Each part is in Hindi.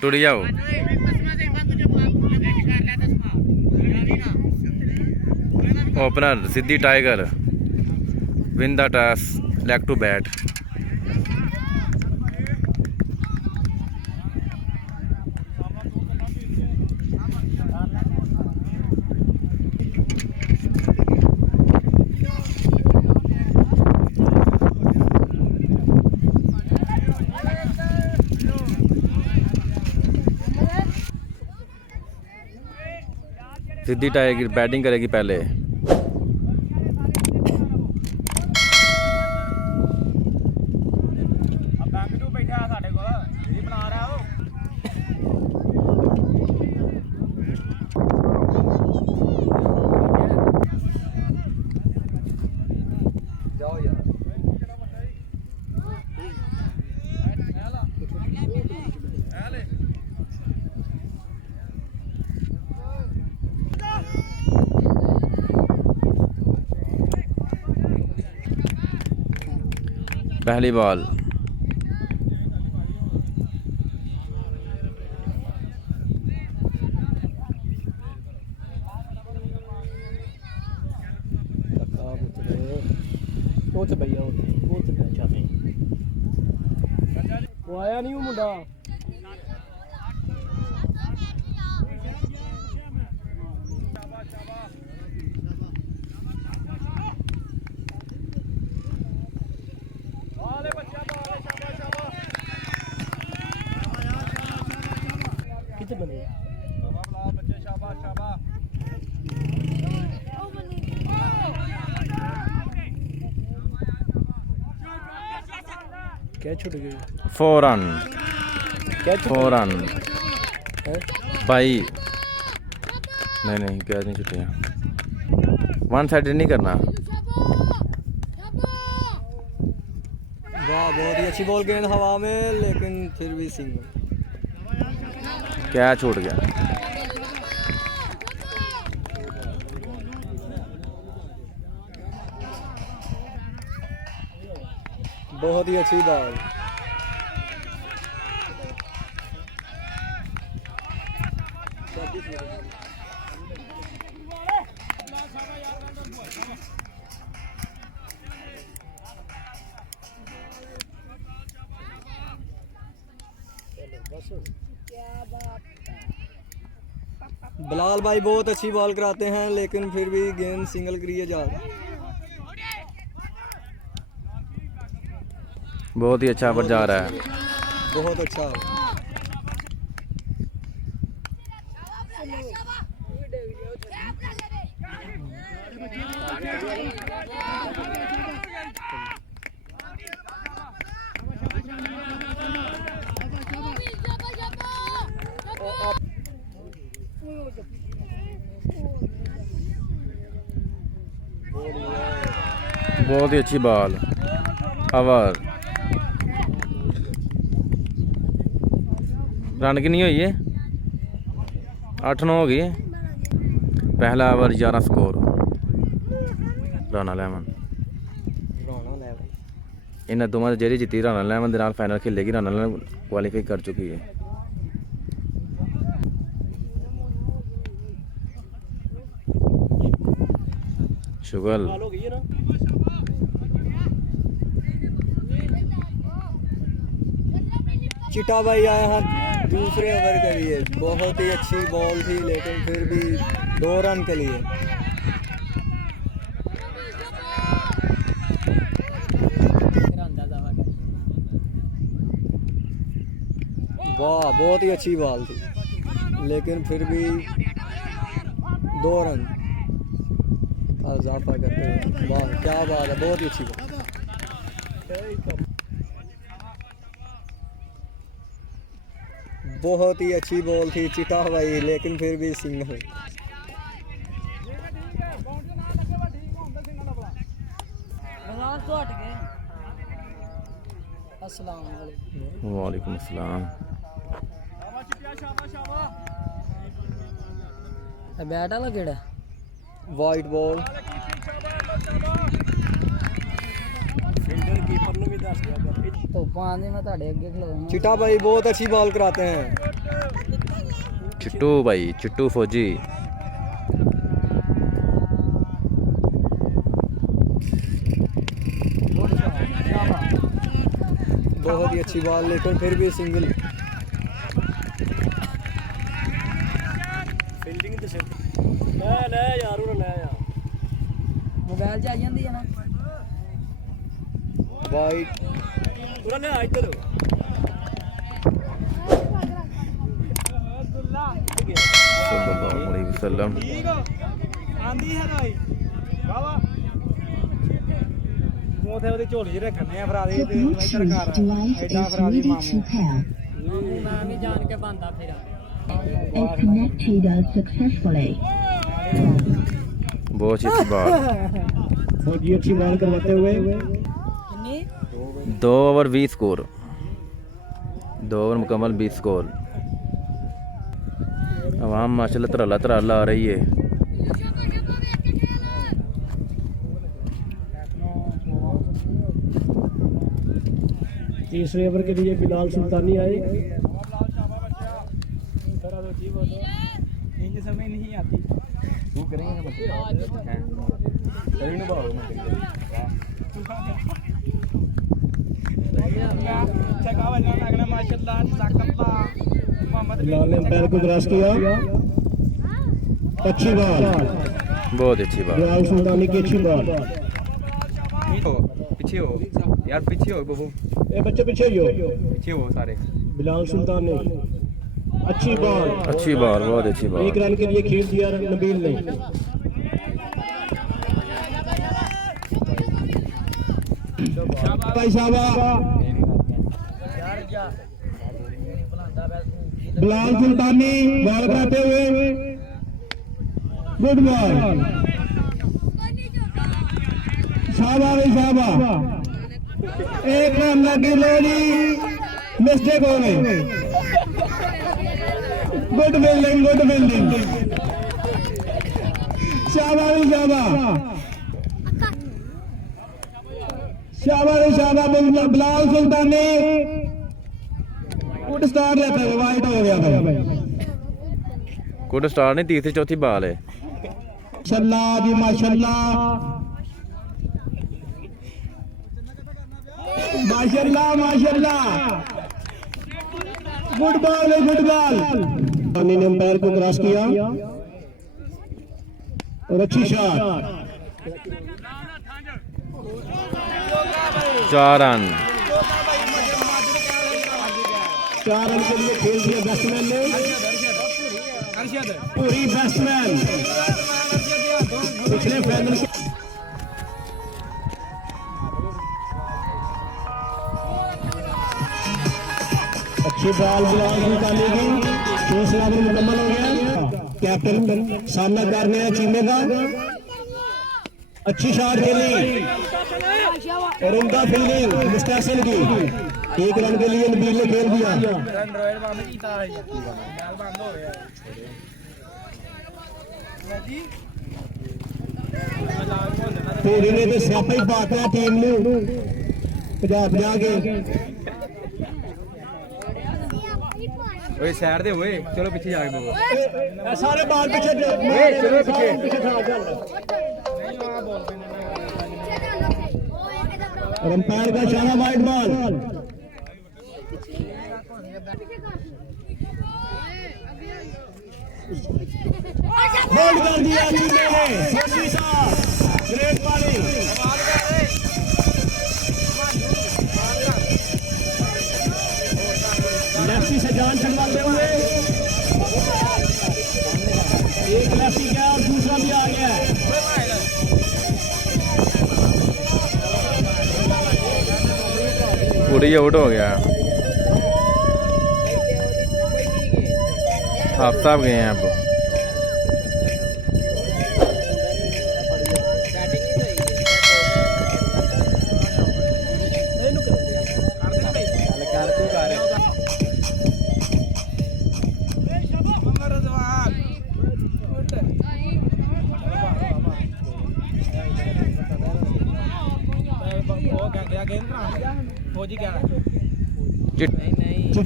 टुट जाओ। Opener Siddhi tiger win the toss, leg to bat. Siddhi tiger batting करेगी पहले। पहली बॉल। वो आया नहीं वो मुंडा। कितने बंदे? क्या छूट गई? 4 रन। क्या 4 रन है? भाई। नहीं क्या नहीं छुट्टियाँ, 1 साइड नहीं करना। वाह बहुत ही अच्छी बॉल, गेंद हवा में लेकिन फिर भी सिंगल। क्या छूट गया। बहुत ही अच्छी बॉल। बिलाल भाई बहुत अच्छी बॉल कराते हैं लेकिन फिर भी गेंद सिंगल करिए जा। बहुत ही अच्छा ओवर जा रहा है। बहुत अच्छा। बहुत ही अच्छी बॉल। ओवर रन की नहीं हुई है, 8-9 हो गई है। पहला ओवर 11 स्कोर। राणा लेमन इन्हें दोवां जेरी जीती राणा लेमन दे नाल फाइनल खेलेगी। राणा लेमन क्वालीफाई कर चुकी है। शुगल चिटा भाई आए हैं दूसरे ओवर के लिए। बहुत ही अच्छी बॉल थी लेकिन फिर भी 2 रन के लिए। वाह बहुत ही अच्छी बॉल थी लेकिन फिर भी 2 रन का इजाफा करते हुए। वाह क्या बात है, बहुत ही अच्छी बॉल। बहुत ही अच्छी बॉल थी चिटा भाई लेकिन फिर भी सिंगल। वालेकुम अस्सलाम। बैट वाला केड़ा? White ball. चिट्टा भाई बहुत अच्छी बॉल कराते हैं। चिट्टू भाई, चिट्टू फौजी। बहुत ही अच्छी बॉल, लेकिन फिर भी सिंगल। मोबाइल च आ जाती है ना वाइट सल्लल्लाहु अलैहि वसल्लम। आंदी है भाई बाबा मोथे ਉਹਦੀ ਝੋਲੀ 'ਚ ਰੱਖਣੇ ਆ ਫਰਾ ਦੇ ਤੇ ਇੱਧਰ ਘਰ ਐਡਾ ਫਰਾ ਦੀ ਮਾਮੂ मैं भी जान के बांधा फिर and connected successfully. बहुत अच्छी बॉल। फौजी अच्छी बॉल करवाते हुए कितनी 2 ओवर 20 स्कोर। 2 ओवर मुकम्मल 20 स्कोर। आवाम माशाल्लाह तरला तरला आ रही है। तीसरे ओवर के लिए बिलाल सुल्तानी आए। समझ नहीं आती बिलाल ने पैर को क्रॉस किया। अच्छी बॉल, बहुत अच्छी बॉल। बिलाल सुल्तानी की अच्छी बॉल। पीछे हो यार, पीछे हो बबू, ये बच्चे पीछे ही हो। पीछे हो सारे। बिलाल सुल्तानी अच्छी बॉल, अच्छी बॉल, बहुत अच्छी बॉल। 1 रन के लिए खेल दिया नबील ने। भाई साहब बिलाल सुल्तानी बॉल कराते हुए गुड बॉल। शाबा भाई शाबा, 1 रन लगे लो जी, मिस्टेक हो गई। Good fielding, good fielding. शाबा भाई शाबा, शाबा भाई शाबा। बिलाल सुल्तानी गुड स्टार्ट लेते हुए वाइट हो गया था। गुड स्टार नहीं, तीसरी चौथी बॉल है। माशाल्लाह जी माशाल्लाह, माशाल्लाह माशाल्लाह। गुड बॉल है, गुड बॉल। पानी ने अंपायर को क्रॉस किया और अच्छी शॉट। 4 रन। 4 रन के लिए खेल दिया बैट्समैन ने। पूरी बैट्समैन पिछले फाइनल के अच्छी बॉल बिलाल सुल्तानी की। 3 ओवर मुकम्मल हो गया। कैप्टन सामना करने हैं चीमे का। अच्छी शॉट खेली और उनका फील्डिंग मुस्तहसन की। 1 रन के लिए नबील ने खेल दिया। धोनी ने तो स्यापा ही पाता टीम ने 50-50 के। ओए सैर दे हुए, चलो पीछे जाके बबू। सारे बाल पीछे चलो पीछे। अंपायर का इशारा वाइड बॉल। होल्ड कर दिया चीमे ने। फौजी साहब ग्रेट बॉलिंग। लेफ्टी से जान छुड़वाते हुए एक लेफ्टी गया और दूसरा भी आ गया। पूरी आउट हो गया। हाफ साहब गए हैं अब।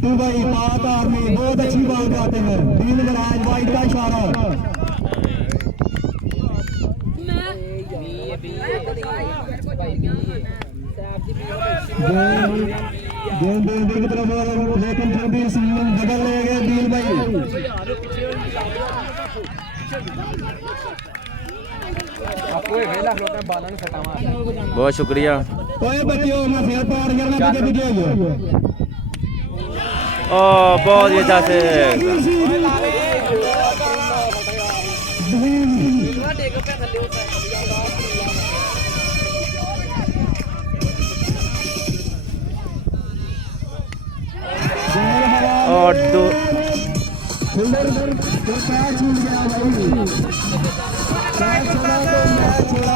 छोटू भाई पाक आर्मी बहुत अच्छी बॉल कराते हैं। 3 नंबर आज वाइड का इशारा। गेंद बाउंड्री की तरफ, लेकिन फिर भी बदल ले गए दिल भाई। आपको वेला खलोता बाला नु सटा मार। बहुत शुक्रिया। कोई बच्चों मैं फिर पार करना पीछे पीछे हो गया। ओ बहुत ही अच्छा से और दो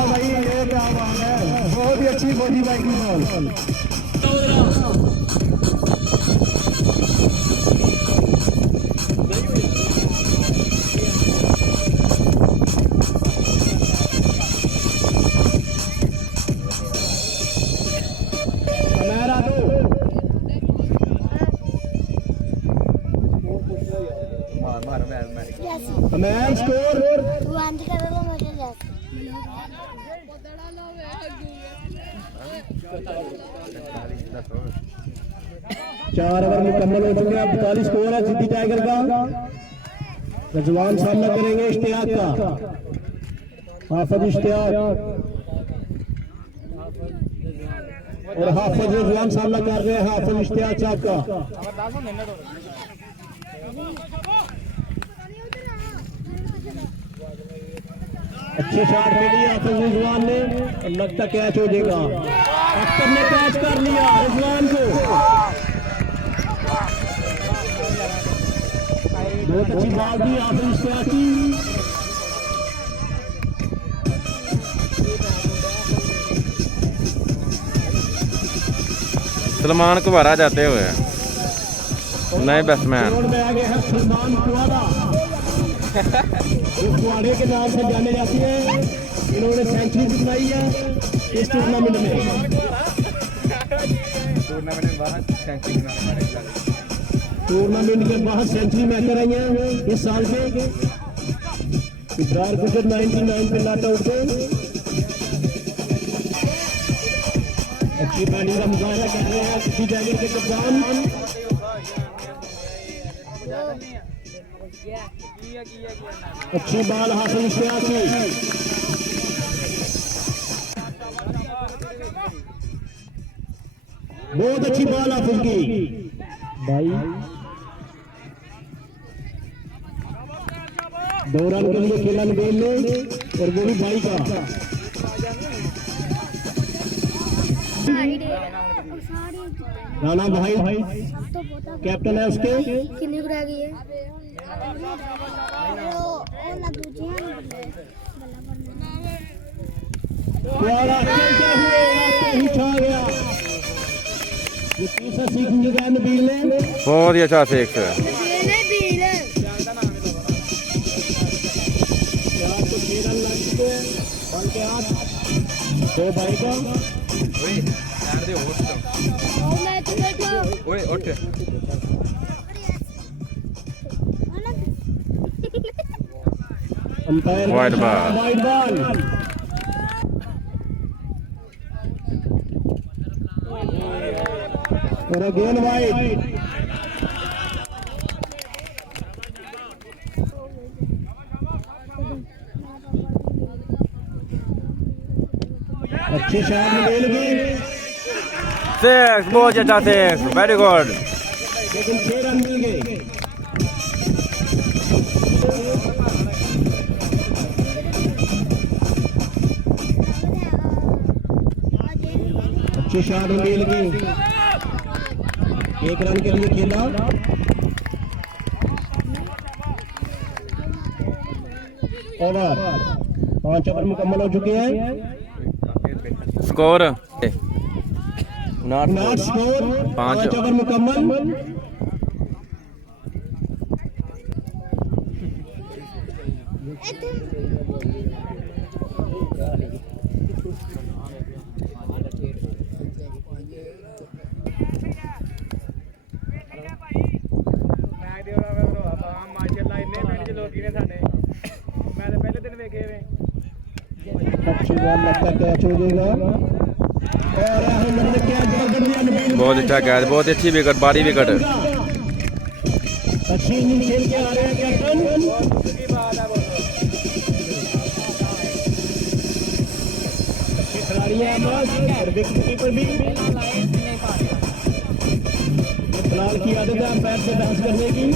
भाई ये क्या बात है, बहुत ही अच्छी बॉडी बाइक की बॉल। मैच स्कोर 4 ओवर मुकम्मल हो चुके हैं। 45 स्कोर है सिटी टाइगर का। रजवान सामना करेंगे इश्तियाक का। हाफिज इश्तियाक और हाफिज रजवान सामना कर रहे हैं हाफिज इश्तियाक साहब का। अच्छे शॉट के लिए हाफिज रिजवान ने, और लगता कैच हो जाएगा। अख्तर ने कैच कर लिया रिजवान को। बहुत अच्छी बॉल दी हाफिज इश्तियाक की। सलमान कुवारा जाते हुए नए बैट्समैन। में आ गए हैं सलमान कुवारा, जो कुआड़े के नाम से जाने जाती है। इन्होंने सेंचुरी भी बनाई है इस टूर्नामेंट में। टूर्नामेंट के बाहर सेंचुरी मैकर आई है इस साल के। इब्रार गुजर 99 पे नॉट आउट थे। अच्छी बैटिंग का मुकाबला कर रहे हैं सिटी टाइगर के कप्तान। अच्छी बॉल हासिल इश्तियाक की। बहुत अच्छी बॉल हासिल की भाई। 2 रन के लिए खेला नबील ने, और वो भी भाई का। राना भाई कैप्टन है उसके। कितनी को रह गई है? छा गया। ये तीसरा सीख गया नबील ने। बहुत ही अच्छा सिक्स। 6 रन लग चुके हैं। 1 के 8 2 भाई का। ओए उठ umpire wide ball. Wide ball. और अगेन वाइड। अच्छी शॉट मिल गई, सिक्स, बहुत अच्छा सिक्स, वेरी गुड। लेकिन 6 रन मिल गए। अच्छी शॉट मिल गई। 1 रन के लिए खेला। ओवर 5 ओवर मुकम्मल हो चुके हैं। स्कोर नॉट स्कोर 5 ओवर मुकम्मल। अच्छी बॉल लगता कैच हो जाएगा और अहमद ने कैच पकड़ लिया नबील बहुत अच्छा कैच, बहुत अच्छी विकेट, बारी विकेट। अच्छी इनिंग खेल के आ रहे हैं कैप्टन अच्छी खिलाड़ी है अहमद और विकेट कीपर भी फिलहाल की आदत है अंपायर से डांस करने की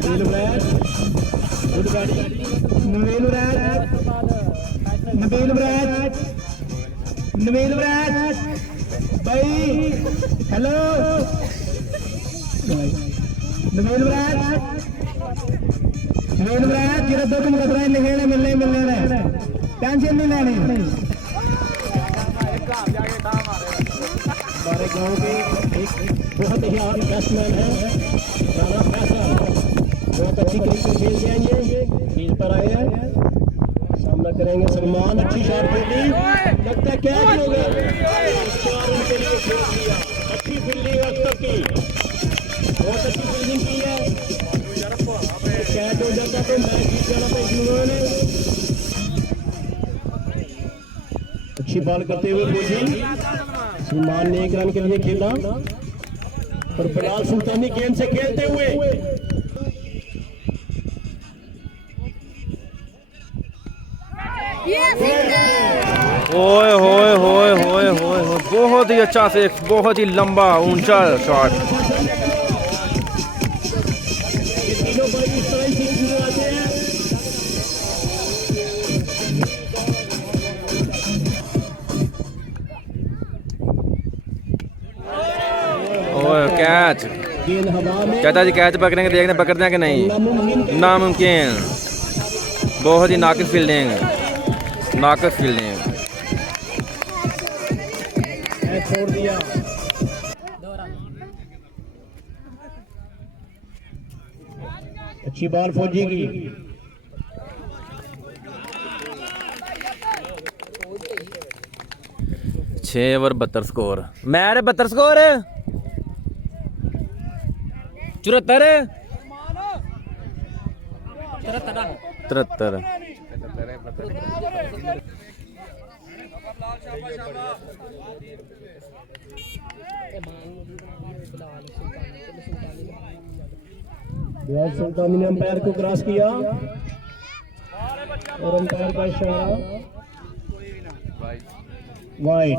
Nabeel Brad good batting Nabeel Brad भाई हेलो नबील ब्रैड जेड़ा दो तुम कतरा लिखे ने मिलने ने टेंशन नहीं लेनी हमारे गांव के एक बहुत ही आम बैट्समैन है राणा फैसल बहुत अच्छी क्रिकेट खेल के आएंगे फील्ड पर आए हैं सामना करेंगे सलमान अच्छी शॉट खेली लगता है कैच हो गया उनके लिए खेल दिया अच्छी फील्डिंग अख्तर की बहुत अच्छी फील्डिंग की है कैच हो जाता तो मैच जीत जाना था इन्होंने अच्छी बॉल करते हुए कोशिश सलमान ने 1 रन के लिए खेला और फिलहाल सुल्तानी गेंद से खेलते हुए ओए होए होए होए होए बहुत ही अच्छा से, बहुत ही लंबा ऊंचा शॉट। तीनों बॉल इस तरह ही शुरू आते हैं ओए कैच, गेंद हवा में चाचा जी कैच पकड़ेंगे, देखने पकड़ते हैं कि नहीं, नामुमकिन। बहुत ही नाकिस फील्डिंग, नाकिस फील्डिंग। छोड़ दिया अच्छी बॉल फौजी की 6 over 72 score. Match 72 score 74 73। Bilal Sultani ने अंपायर को क्रॉस किया और अंपायर का इशारा वाइड।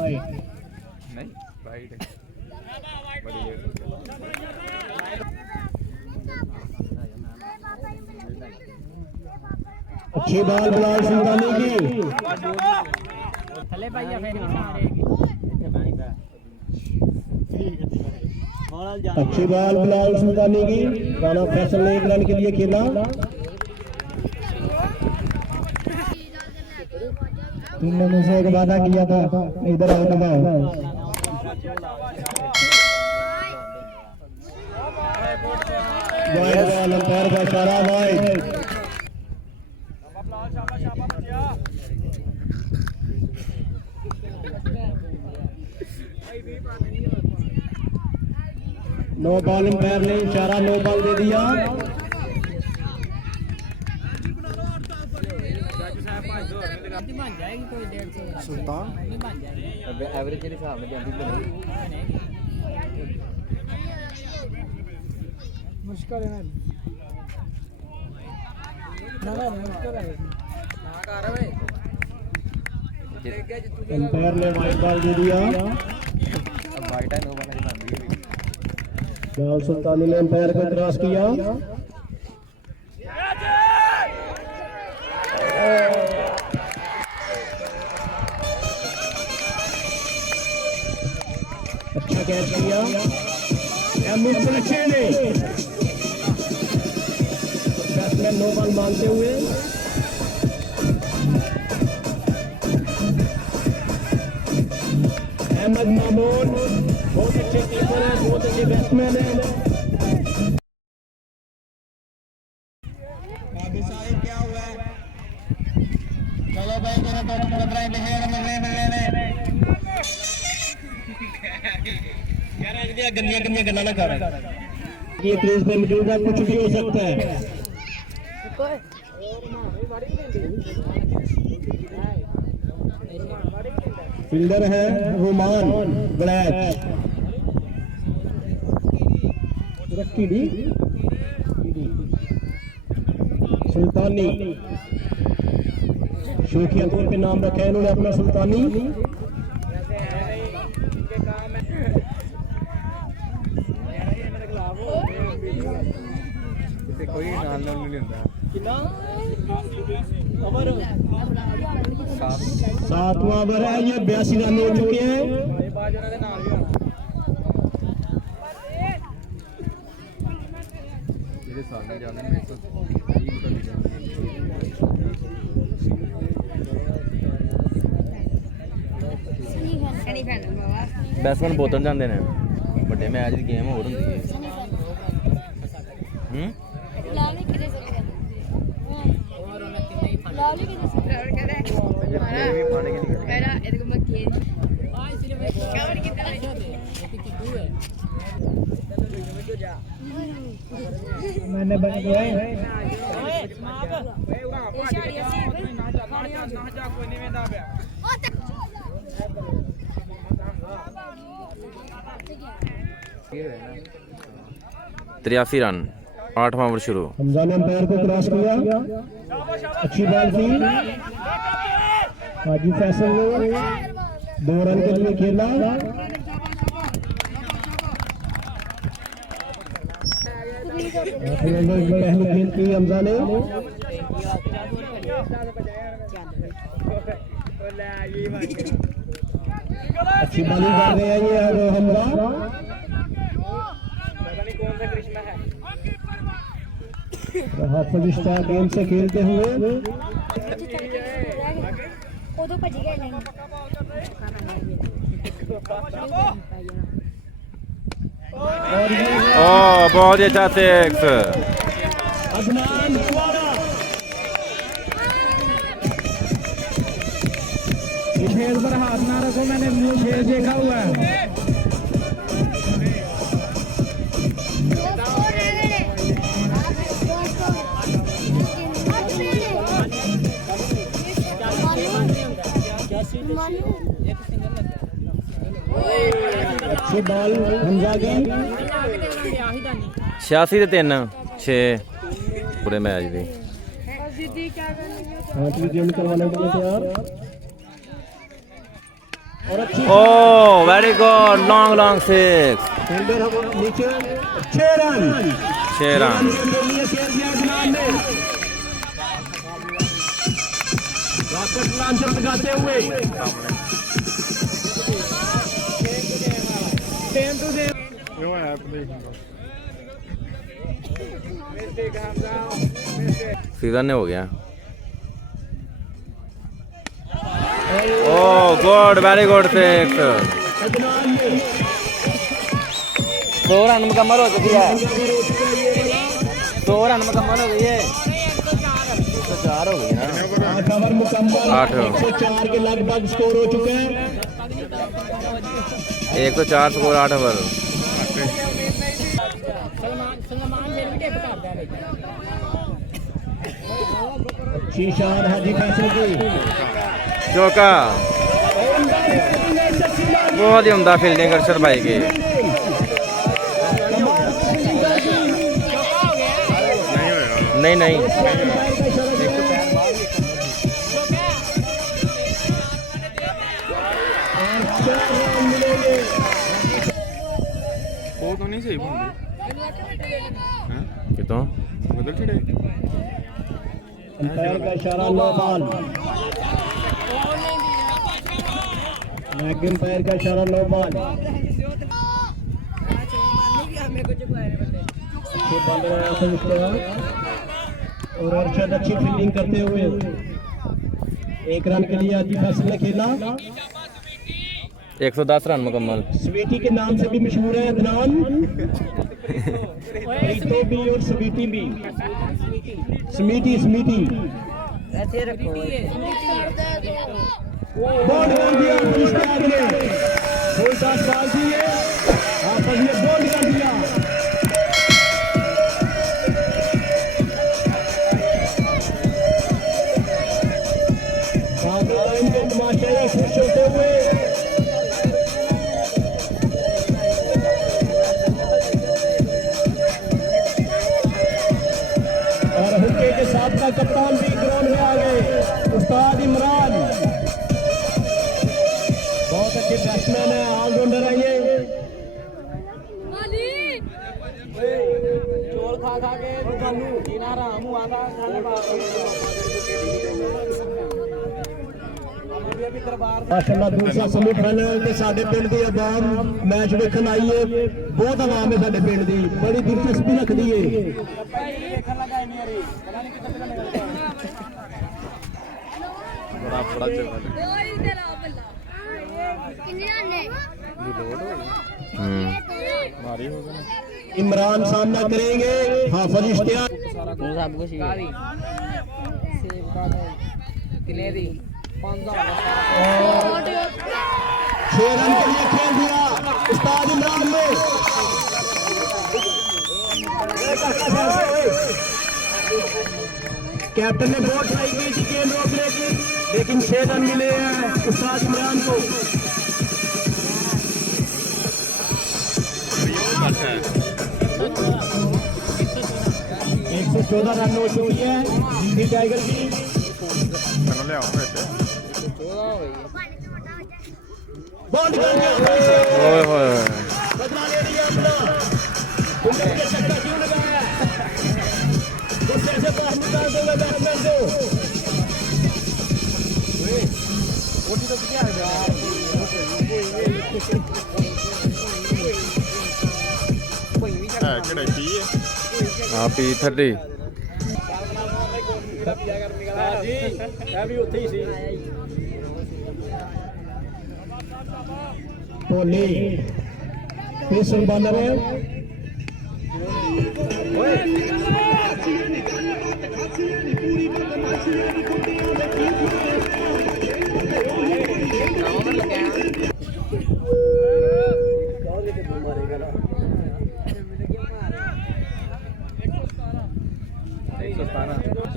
अच्छी बॉल बिलाल सुल्तानी की थले भैया फिर अच्छी बॉल बिलाल सुल्तानी की राणा फैसल ने 1 रन के लिए खेला। तुमने मुझसे एक वादा किया था इधर आओ दबाओ अंपायर का इशारा वाइड। नो बॉल अंपायर ने इशारा नो बॉल दे दिया। बन जाएगी कोई 150 सुल्तान बन जाएगी एवरेज के हिसाब में मुश्किल है ना मुश्किल है ना कर भाई अंपायर ने वाइड बॉल दे दिया। बिलाल सुल्तानी ने अंपायर को क्रॉस किया। अच्छा कैच किया ने बैट्समैन नो बॉल मांगते हुए अहमद मामून बहुत अच्छे कीपर है, बहुत अच्छे बैट्समैन है। क्या हुआ है? चलो भाई चलो तो मिलने गंदियां गंदियां गल्ला ना कर ये क्रीज पे मौजूद है, कुछ भी हो सकता है। फील्डर है रोमान ब्लैक, सुल्तानी, शौकिया तौर पे नाम रखा है इन्होंने अपना सुल्तानी। कोई नाल नाल नहीं होता। 7वां ओवर है, ये 82 रन हो चुके हैं। मेरे सामने जाने में 130 बैट्समैन बोतल ਜਾਂਦੇ ਨੇ ਵੱਡੇ ਮੈਚ ਦੀ ਗੇਮ ਹੋਰ ਹੁੰਦੀ ਹੈ। लाली किधर से लाली किधर से करे मेरा इसको मत किए कवर कितना मैंने बन गया तिरासी रन, 8वां ओवर शुरू। हमजा ने अंपायर को क्रॉस किया, अच्छी बॉल थी। हाजी फैसल ने 2 रन के लिए खेला। पहली गेंद की हमजा ने, अच्छी बॉलिंग कर रहे हैं ये हमजा। फरिश्ता गेम से खेलते हुए ओदो भज गए नहीं ओ बहुत ही अच्छा सिक्स। अदनान कुवारा, शेर पर हाथ ना रखो, मैंने मुंह शेर देखा हुआ है। अच्छी बॉल हमजा की। 86 ਤੇ 3 6 पूरे मैच ਦੀ। पांचवी गेंद करवाने के लिए तैयार और अच्छी oh very good, long long six. Fielder नीचे 6 रन 6 रन। रॉकेट लॉन्चर लगाते हुए सीजन ने हो गया। Oh good, very good six. 2 run मुकम्मल हो चुकी है। 2 रन मुकम्मल हो गई है। 4 हो गई ना। 8 ओवर मुकम्मल, 8 104 के लगभग स्कोर हो चुके हैं। 104 स्कोर 8 ओवर। अच्छी शॉट हाजी फैसल की, चौका। बहुत ही उम्दा फील्डिंग अरशद भाई की। नहीं नहीं वो तो नहीं सही बोल कितों बदल छड़े। अंपायर का इशारा, नो बॉल। अंपायर का इशारा, नो बॉल। और अरशद अच्छी फील्डिंग करते हुए 1 रन के लिए हाजी फैसल ने खेला। 110 रन मुकम्मल। स्वीटी के नाम से भी मशहूर है अदनान, प्रीतो भी और स्वीटी भी। स्मीटी स्मीटी बॉल मार दिया फरिश्ता ने, 2 साल थी ये। माशाअल्लाह दूसरा सेमीफाइनल ते साडे पिंड दी आवाम मैच वेखण आई है। बहुत आवाम है साडे पिंड दी, बड़ी दिलचस्पी रखदी है। बड़ा चल इमरान सामना करेंगे हाफिज इश्तियाक। सब कुछ सेव का किले दी 5,000 6 रन के लिए खेल दिया उस्ताद इमरान ने। कैप्टन ने बहुत ट्राई की थी गेम रोकने की, लेकिन 6 रन मिले हैं उस्ताद इमरान को। 114 रन हो चुकी है दिल्ली टाइगर की। बंद कर दिया, ओए होए बदला ले लिया अपना। तुमने ये चक्का क्यों लगाया? गुस्से से बाहर निकाल दोगे बैट्समैन को। हाँ P30 कोहली पेसर बॉलर है।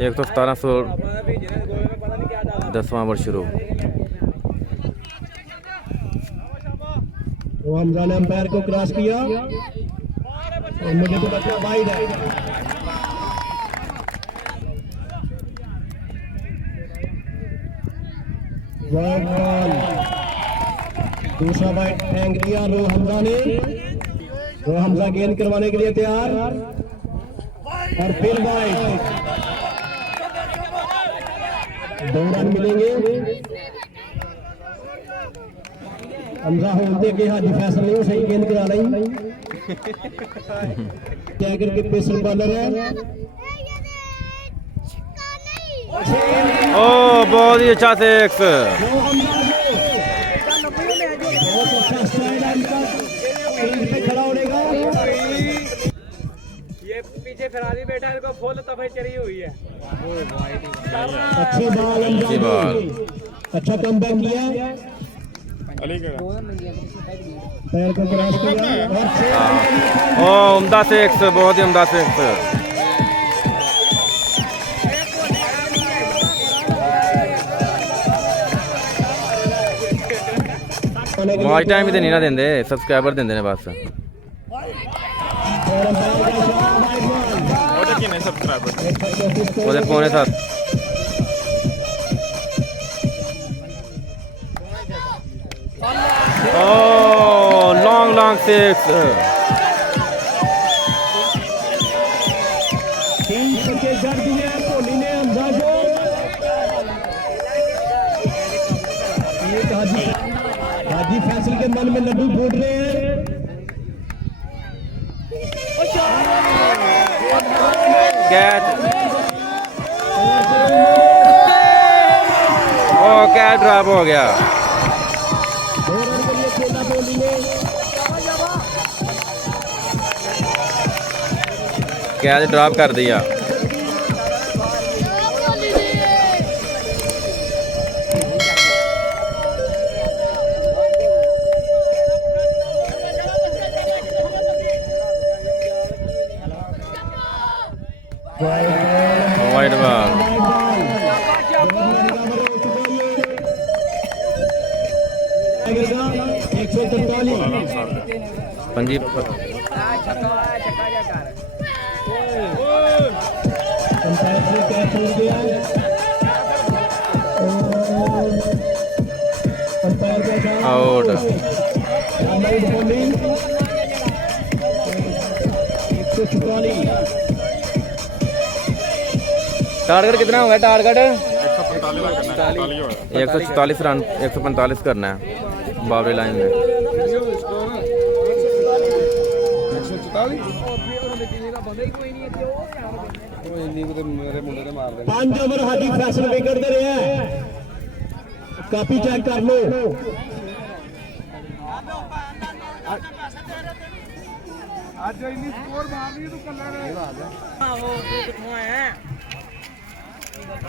एक 1710वां ओवर शुरू। तो हमजा ने अंपायर को क्रॉस किया और मुझे तो लगता वाइड है। वाइड बॉल, दूसरा वाइड फेंक दिया रो हमजा ने। रो हमजा गेंद करवाने के लिए तैयार और फिर वाइड। 2 रन मिलेंगे। हमजा होते के हाजी फैसल नहीं सही गेंद करा रही। टाइगर के पेसर बॉलर है। ओ बहुत ही अच्छा सिक्स। बहुत अच्छा स्ट्राइक इनका, फील्ड पे खड़ा होनेगा। ये पीछे फिरारी बैठा है, इनको फुल तफे चढ़ी हुई है। अच्छी बॉल अच्छी बॉल। अच्छा कमबैक किया, पैर को क्रॉस किया और 6 रन के लिए ओ उम्दा सिक्स, बहुत ही उम्दा सिक्स। वॉच टाइम भी तो नहीं ना देंगे, सब्सक्राइबर देंगे ने बस। वो पौने 7। Long six. 3 छक्के जड़ दिए कोहली ने हमजा को। हाजी फैसल के मन में लड्डू फूट रहे हैं। कैच, ओ कैच ड्रॉप हो गया। 2 रन के लिए खेला कोहली ने। कैच ड्रॉप कर दिया। Wide ball. पंजी आउट। 144 टारगेट कितना होगा टारगेट? 145 144 रन 145 करना है बावरी लाइन में। 5 ओवर हाजी फैसल विकेट दे रहे हैं, कापी चेक कर लो।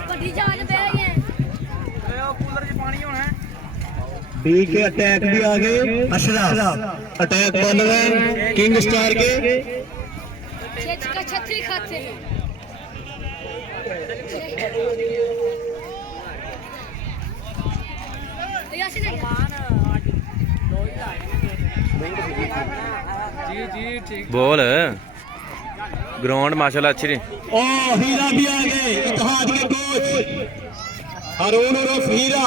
ਵੱਡੀ ਜਹਾਜ਼ ਪੈ ਰਹੀ ਹੈ बी के अटैक भी आ गए, अशरफ अटैक बन गए किंग स्टार के। छेच का छतरी खाते यासी ने बॉल ग्राउंड माशाल्लाह अच्छी रही। ओ हीरा भी आ गए, इत्तेहाद के कोच हारून उर्फ हीरा।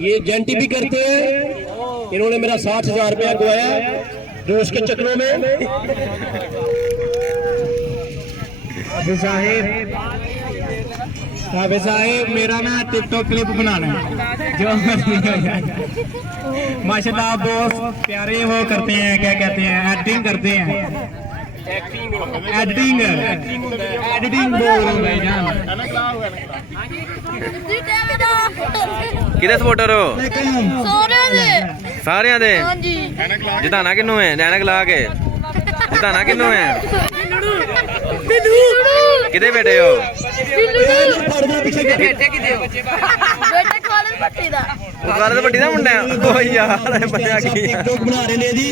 ये जेंटी भी करते हैं, इन्होंने मेरा 60,000 रुपया गवाया जोश के चक्रों में। हाफिज साहिब मेरा ना टिकटॉक क्लिप बनाना है जो माशाल्लाह आप बहुत प्यारे वो करते हैं, क्या कहते हैं, एक्टिंग करते हैं, एडिटिंग बोल रहा हूं भाईजान। किधे सपोर्टर हो? ਸੋਹਰਿਆਂ ਦੇ सारिया दे। ਹਾਂਜੀ जिताना किन्नू है? नैनक ला के जिताना किन्नू है? किधे बैठे हो? ਬੇਟਾ ਕਾਲਜ ਪੱਟੀ ਦਾ वो काले तो बड्डी दा मुंडा है। ओ यार बड़ा की टिकटॉक बना रहे ने जी।